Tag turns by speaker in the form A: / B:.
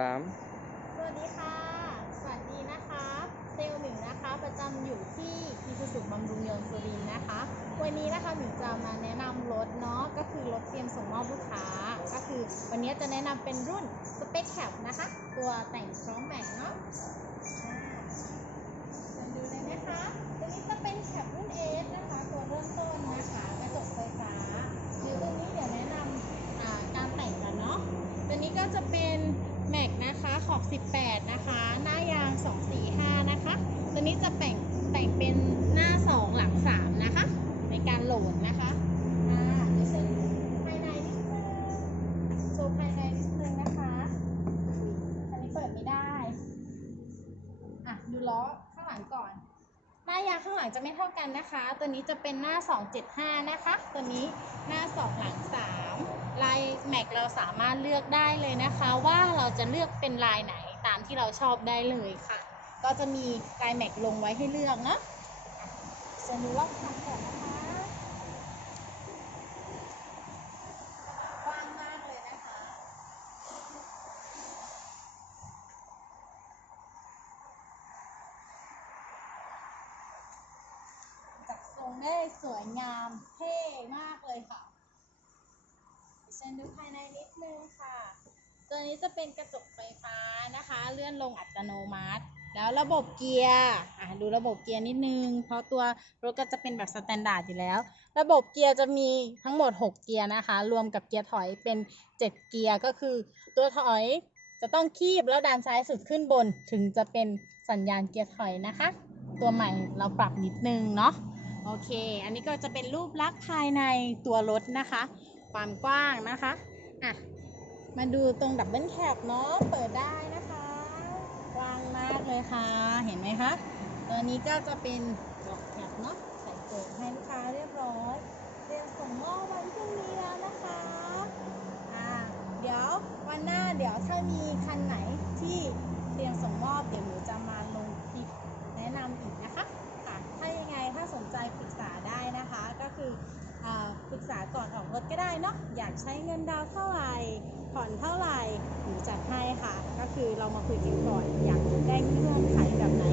A: สาม
B: สวัสดีค่ะ สวัสดีนะคะ เซลล์หนึ่งนะคะประจำอยู่ที่อีซูซุบำรุงยนต์สุรินทร์นะคะ วันนี้นะคะหนูจะมาแนะนำรถเนาะก็คือรถเตรียมส่งมอบลูกค้า ก็คือวันนี้จะแนะนำเป็นรุ่น Spec Cap นะคะ ตัวแต่งพร้อมแม็กเนาะอ่ามาดูเลยนะคะเป็นแคปรุ่น S นะคะ ตัวเริ่มต้นนะคะ กระจกไฟฟ้าเดี๋ยวตัวนี้เดี๋ยวแนะนำอ่าการแต่งกันเนาะ ตัวนี้ก็จะเป็นแม็กนะคะข อบ18 นะคะ หน้ายาง 245 นะคะ ตัวนี้จะแต่งแต่งเป็นหน้า 2 หลัง 3 นะคะ ในการโหลดนะคะอ่าดี๋ยวเช็คภายในนิดนึงโชว์ภายในนิดนึงนะคะอันนี้เปิดไม่ได้ อะ ดูล้อข้างหลังก่อน หน้ายางข้างหลังจะไม่เท่ากันนะคะ ตัวนี้จะเป็นหน้า 275 นะคะ ตัวนี้หน้า 2 หลัง3ลาย แม็กเราสามารถเลือกได้เลยนะคะว่าเราจะเลือกเป็นลายไหนตามที่เราชอบได้เลยค่ะ ก็จะมีลายแม็กลงไว้ให้เลือกเนาะจะดูรอบคันก่อนนะคะกว้างมากเลยนะคะ จัดทรงได้สวยงามเท่มากเลยค่ะ ดิฉันดูภายในนิดนึงค่ะ ตัวนี้จะเป็นกระจกไฟฟ้านะคะ เลื่อนลงอัตโนมัติ แล้วระบบเกียร์อะดูระบบเกียร์นิดนึง เพราะตัวรถก็จะเป็นแบบสแตนดาร์ดอยู่แล้ว ระบบเกียร์จะมีทั้งหมด 6 เกียร์นะคะ รวมกับเกียร์ถอยเป็น 7 เกียร์ก็คือตัวถอยจะต้องคีบแล้วดันซ้ายสุดขึ้นบนถึงจะเป็นสัญญาณเกียร์ถอยนะคะ ตัวใหม่เราปรับนิดนึงเนาะโอเค อันนี้ก็จะเป็นรูปลักษณ์ภายในตัวรถนะคะ ความกว้างนะคะ อะ มาดูตรงดับเบิลแคปเนาะ เปิดได้นะคะ กว้างมากเลยค่ะ เห็นไหมคะ ตัวนี้ก็จะเป็นดอกแคปเนาะ ใส่เกิดให้ลูกค้าเรียบร้อยเตรียมส่งมอบวันพรุ่งนี้แล้วนะคะ อ่า เดี๋ยววันหน้าเดี๋ยวถ้ามีคันไหนที่เตรียมส่งมอบเดี๋ยวหนูจะมา รึกษาก่อนออกรถก็ได้เนาะอยากใช้เงินดาวเท่าไหร่ผ่อนเท่าไหร่หรือจัดให้ค่ะ ก็คือเรามาคุยกันก่อนอยากได้เงื่อนไขแบบไหน